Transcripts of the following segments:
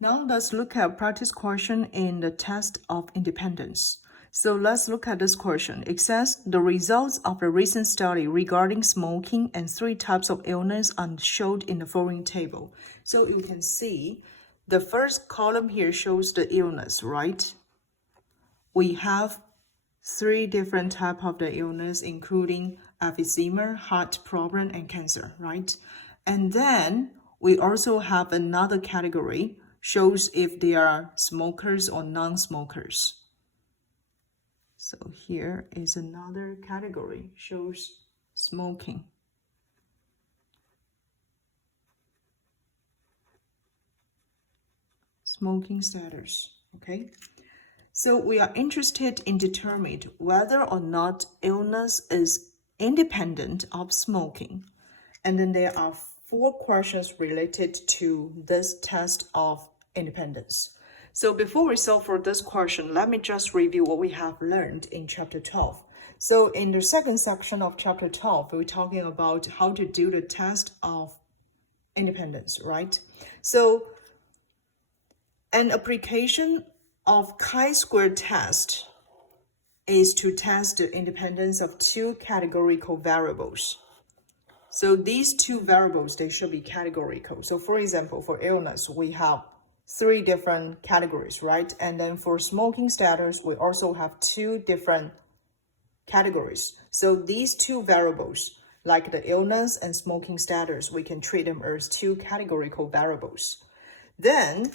Now let's look at practice question in the test of independence. So let's look at this question. It says the results of a recent study regarding smoking and 3 types of illness are shown in the following table. So you can see the first column here shows the illness, right? We have 3 different types of the illness, including emphysema, heart problem, and cancer, right? And then we also have another category, shows if they are smokers or non-smokers. So here is another category, shows smoking. Smoking status, okay? So we are interested in determining whether or not illness is independent of smoking. And then there are 4 questions related to this test of independence. So before we solve for this question, let me just review what we have learned in chapter 12. So in the second section of chapter 12, we're talking about how to do the test of independence, right? So an application of chi-square test is to test the independence of 2 categorical variables. So these 2 variables, they should be categorical. So for example, for illness, we have 3 different categories, right? And then for smoking status, we also have 2 different categories. So these 2 variables, like the illness and smoking status, we can treat them as 2 categorical variables. Then,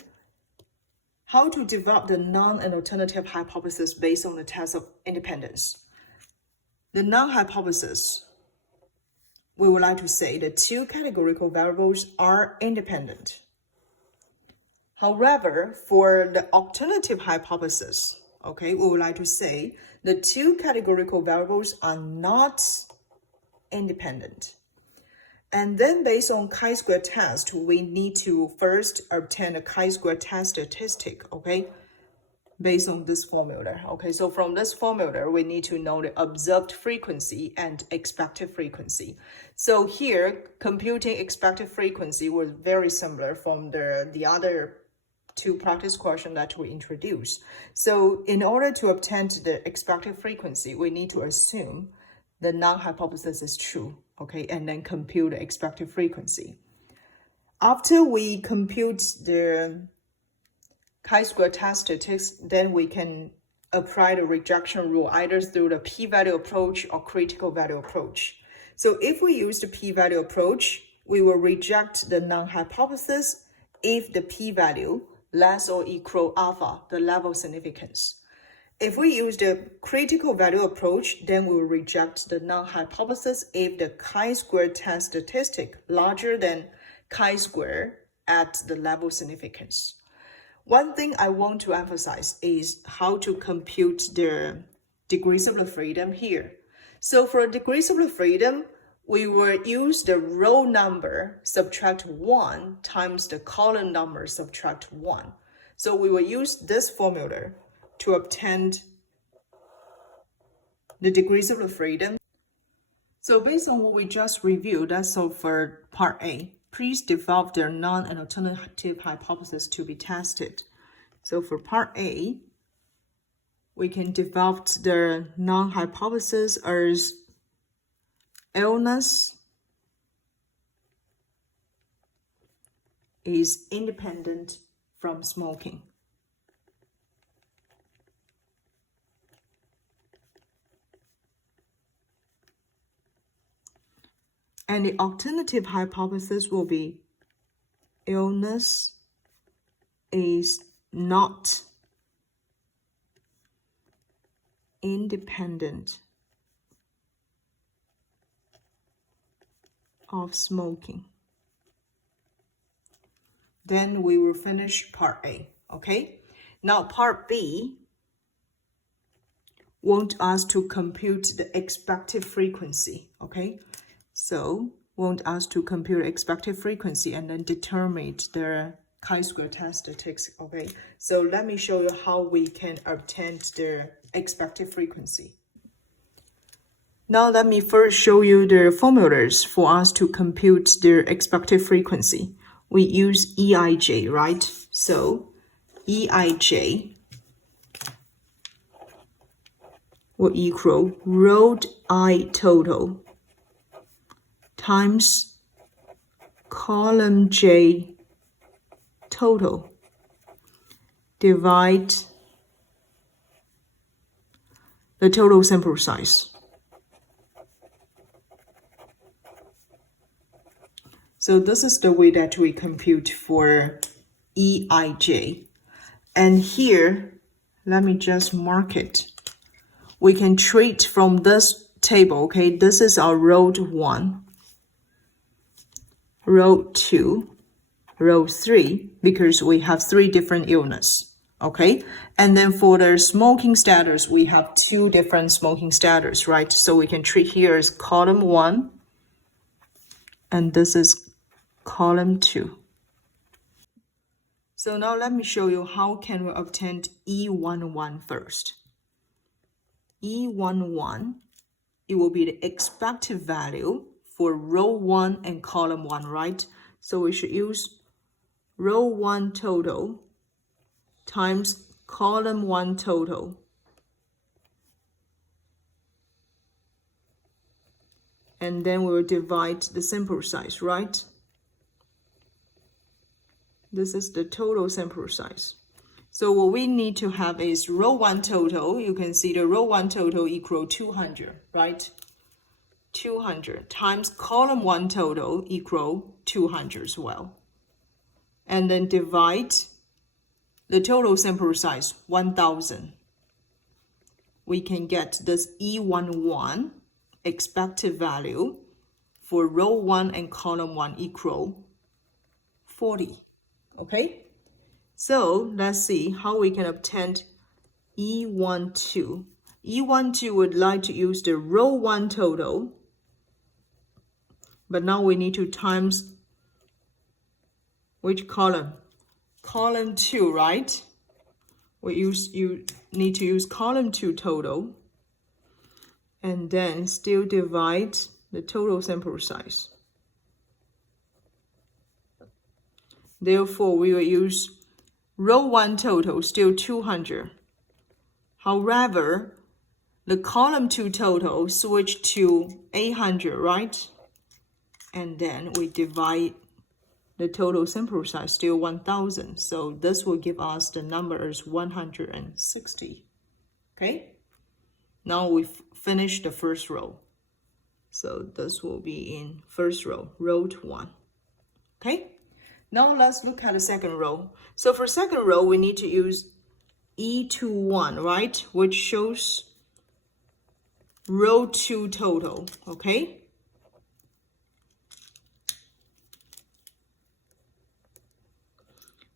how to develop the null and alternative hypothesis based on the test of independence. The null hypothesis, we would like to say the 2 categorical variables are independent. However, for the alternative hypothesis, okay, we would like to say the 2 categorical variables are not independent. And then based on chi-square test, we need to first obtain a chi-square test statistic, okay, based on this formula. Okay, so from this formula, we need to know the observed frequency and expected frequency. So here, computing expected frequency was very similar from the other 2 practice questions that we introduced. So in order to obtain the expected frequency, we need to assume the null hypothesis is true, okay, and then compute the expected frequency. After we compute the chi-square test statistics, then we can apply the rejection rule either through the p-value approach or critical value approach. So if we use the p-value approach, we will reject the null hypothesis if the p-value less or equal alpha, the level of significance. If we use the critical value approach, then we will reject the null hypothesis if the chi-square test statistic larger than chi-square at the level of significance. One thing I want to emphasize is how to compute the degrees of freedom here. So for degrees of freedom, we will use the row number subtract 1 times the column number subtract 1. So we will use this formula to obtain the degrees of freedom. So based on what we just reviewed, that's all for part A. Please develop the null and alternative hypothesis to be tested. So for part A, we can develop the null hypothesis as illness is independent from smoking. And the alternative hypothesis will be illness is not independent of smoking. Then we will finish part A, okay? Now part B want us to compute the expected frequency, okay? So want us to compute expected frequency and then determine the chi-square test statistics, okay? So let me show you how we can obtain the expected frequency. Now let me first show you the formulas for us to compute the expected frequency. we use EIJ, right? So EIJ will equal row I total times column J total divide the total sample size. So this is the way that we compute for EIJ. And here, let me just mark it. We can treat from this table, okay? This is our row 1, row 2, row 3, because we have 3 different illness, okay? And then for the smoking status, we have 2 different smoking status, right? So we can treat here as column 1, and this is column 2. So now let me show you how can we obtain E11 first. E11, it will be the expected value for row 1 and column 1, right? So we should use row 1 total times column 1 total. And then we will divide the sample size, right? This is the total sample size. So what we need to have is row 1 total. You can see the row 1 total equal 200, right? 200 times column 1 total equal 200 as well. And then divide the total sample size, 1000. We can get this E11 expected value for row 1 and column 1 equal 40. Okay, so let's see how we can obtain E12. E12 would like to use the row 1 total, but now we need to times which column? Column 2, right? You need to use column 2 total, and then still divide the total sample size. Therefore, we will use row 1 total, still 200. However, the column 2 total switch to 800, right? And then we divide the total sample size, still 1000. So this will give us the number as 160. Okay? Now we've finished the first row. So this will be in first row, row 1. Okay? Now let's look at the second row. So for second row, we need to use E21, right? Which shows row 2 total, okay?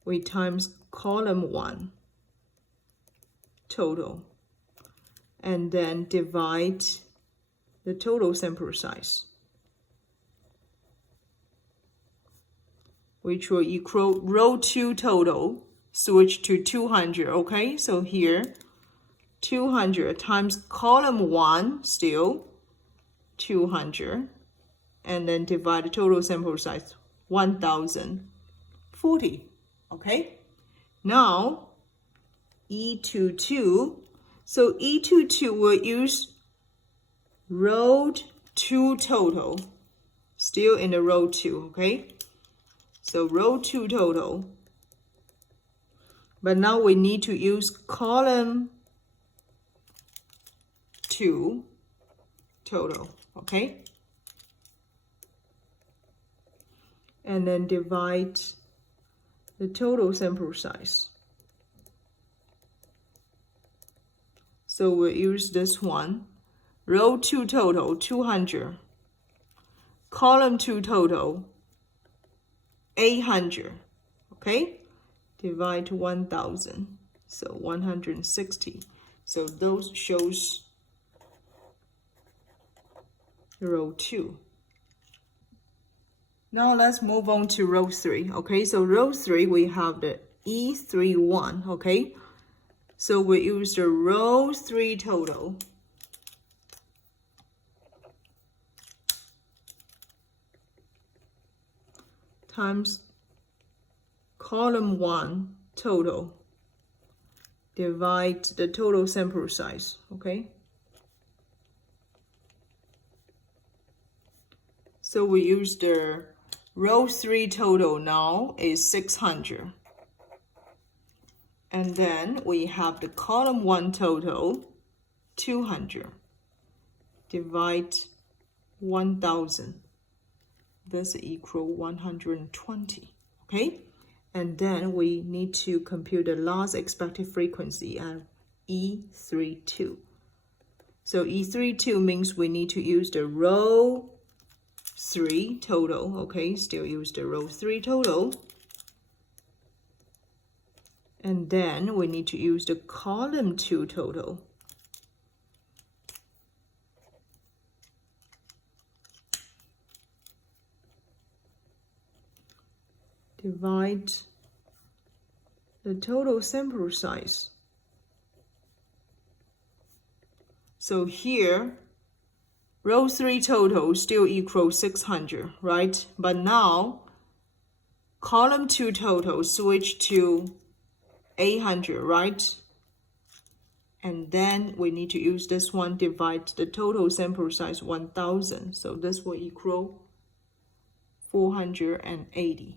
We times column 1 total, and then divide the total sample size, which will equal row 2 total, switch to 200, okay? So here, 200 times column 1, still 200, and then divide the total sample size, 1040, okay? Now, E22, so E22 will use row 2 total, still in the row 2, okay? So row 2 total, but now we need to use column 2 total, okay? And then divide the total sample size. So we'll use this one, row 2 total, 200, column 2 total, 800, okay? Divide 1000, so 160. So those shows row 2. Now let's move on to row 3, okay? So row 3, we have the E31, okay? So we use the row 3 total times column 1 total divide the total sample size, okay? So we use the row 3 total now is 600. And then we have the column 1 total, 200. Divide 1,000. This equal 120, okay? And then we need to compute the last expected frequency at E32. So E32 means we need to use the row 3 total, okay? Still use the row 3 total. And then we need to use the column 2 total. Divide the total sample size. So here, row 3 total still equals 600, right? But now, column 2 total switch to 800, right? And then we need to use this one, divide the total sample size 1,000. So this will equal 480.